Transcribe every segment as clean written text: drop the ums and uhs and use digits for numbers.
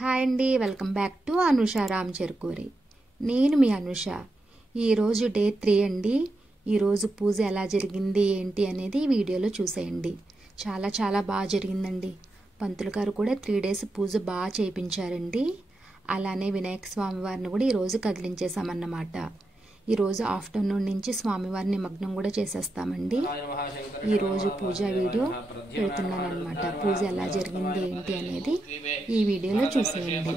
Hi అండి, welcome back to Anusha Ram Cherukuri. నేను మీ అనుష. ఈరోజు డే 3 అండి. ఈరోజు పూజ ఎలా జరిగింది ఏంటి అనేది ఈ వీడియోలో చూసేయండి. చాలా చాలా బాగా జరిగిందండి. పంతులు గారు కూడా 3 డేస్ పూజ బాగా చేయించారండి. అలానే వినాయక స్వామి వారిని కూడా ఈరోజు కదిలించేసామన్నమాట. ఈరోజు ఆఫ్టర్నూన్ నుంచి స్వామివారిని నిమగ్నం కూడా చేసేస్తామండి. ఈరోజు పూజ వీడియో పెడుతున్నాను అనమాట. పూజ ఎలా జరిగింది ఏంటి అనేది ఈ వీడియోలో చూసేయండి.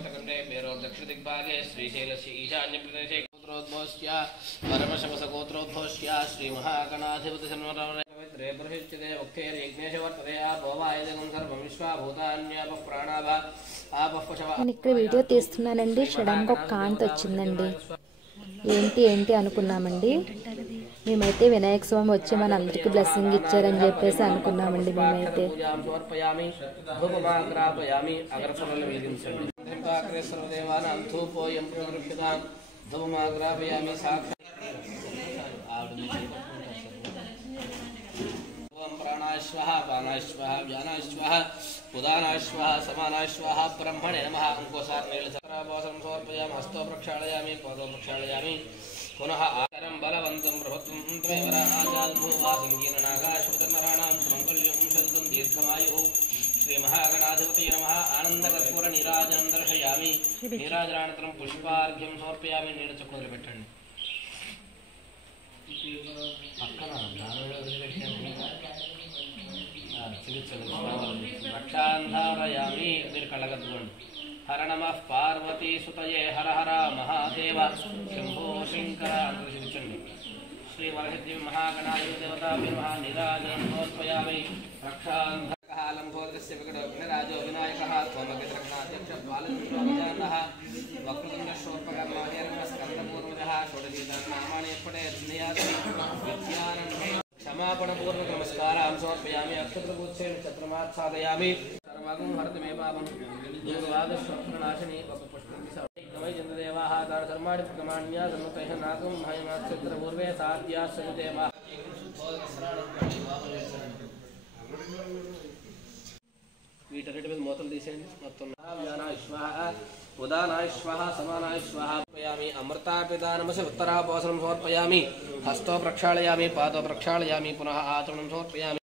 నేను ఇక్కడ వీడియో తీస్తున్నానండి. సడన్గా ఒక కాంతి వచ్చిందండి. ఏంటి అనుకున్నామండి. మేమైతే వినాయక స్వామి వచ్చి మన అందరికి బ్లెస్సింగ్ ఇచ్చారని చెప్పేసి అనుకున్నామండి. మేమైతే प्राणाश्वः पानाश्वः व्यानाश्वः उदानाश्वः समानाश्वः ब्रह्मणे नमः अंकोसार नीलचक्राभासं समर्पयामि हस्तो प्रक्षालयामि पादो प्रक्षालयामि पुनः आकरं बलवन्तं प्रभुत्वं त्वमेवराजाद्भुवा संगीर्णनागाश्वतनराणां मङ्गल्यं शतं दीर्घमायुः श्रीमहागणाधिपतये नमः आनन्दकर्पूर नीराजनं दर्शयामि नीराजनानन्तरं पुष्पार्घ्यं समर्पयामि नीलचक्रोदि పెట్టండి పక్కన रक्षांधारयामि कलगद्वंड हर नमः पार्वती सुतये हर हर महादेव शंभो शंकर श्री वरसिद्धि महागणाधिपति देवता निराजनं समर्पयामि रक्षांधरकालं भोदस्य विकटविघ्नराजो विनायकः त्वमग्रगणाध्यक्ष बालचन्द्रः वक्रतुण्ड शोर्पकर्माण्यः स्कन्दपूर्वजः षोडशीतनामानि पठेत् विद्यानन्दे क्षमापण पूर्वक नमस्कारां समर्पयामि अक्षत्रगुच्छेन छत्रमाच्छादयामि सर्वगं हरति मे पापं दुर्वादस्वप्ननाशिनी पुष्पं चन्द्रदेवाः तारधर्माणि प्रमाण्या सन्मतैः नागं महयमाक्षत्रपूर्वे साध्याः सविदेवा వీటన్నిటి మీద మూతలు తీసేయండి. మొత్తం వ్యానాశ్వః ఉదానాశ్వః సమానాశ్వః సమర్పయామి అమృతాపిదానమసి ఉత్తరాభోసనం సమర్పయామి హస్తో ప్రక్షాళయామి పాదో ప్రక్షాళయామి పునః ఆచమనం సమర్పయామి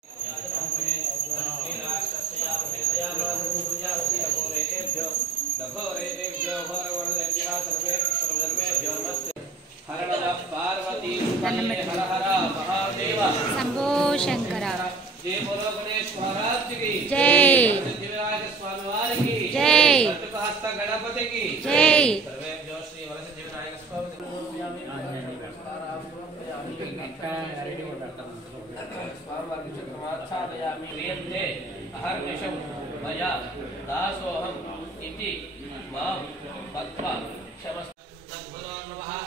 పార్వతీ హర హర మహాదేవ శంభో శంకర जय बोलो गणेश महाराज की जय, सिद्धिविनायक स्वामी वारी की जय, हस्त गणपति की जय। सर्वेभ्यो श्री वरसिद्धिविनायक स्वामी स्वामी चक्रमाच्छादयामि वेदे अहर्निशं मया दासोऽहम् इति मां मत्वा क्षमस्व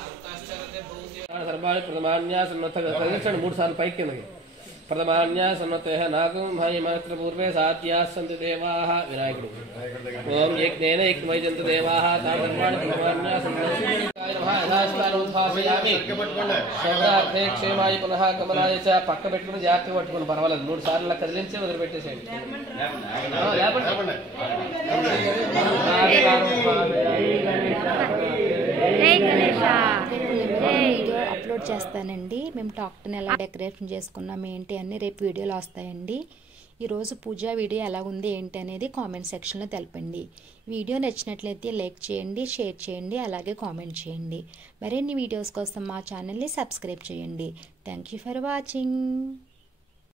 अंतश्चरते भूते सर्वाणि प्रमाण्या सन्नतः 3 साल पैक के लगे प्रथमान्या सन्नतेः नागं भायमात्र पूर्वे सात्याः सन्ति देवाः विनायकुడు ओम यज्ञेन यज्ञमयजन्त देवाः तामर्माणि प्रथमान्या सन्नतेः नमः यथास्थानं उद्भासयामि శబ్దార్థే క్షేమాయ పునః కమలాయ చ పక్క పెట్టుకుని జాగ్రత్తగా పట్టుకుని పర్వాలేదు 3 సార్లు అలా కదిలించి వదిలిపెట్టేసేయండి. వీడియో అప్లోడ్ చేస్తానండి. మేము టాక్టన్ ఎలా డెకరేషన్ చేసుకున్నాం ఏంటి అన్ని రేపు వీడియోలో వస్తాయండి. ఈరోజు పూజా వీడియో ఎలా ఉంది ఏంటి అనేది కామెంట్ సెక్షన్లో తెలపండి. వీడియో నచ్చినట్లయితే లైక్ చేయండి, షేర్ చేయండి, అలాగే కామెంట్ చేయండి. మరిన్ని వీడియోస్ కోసం మా ఛానల్ని సబ్స్క్రైబ్ చేయండి. Thank you for watching.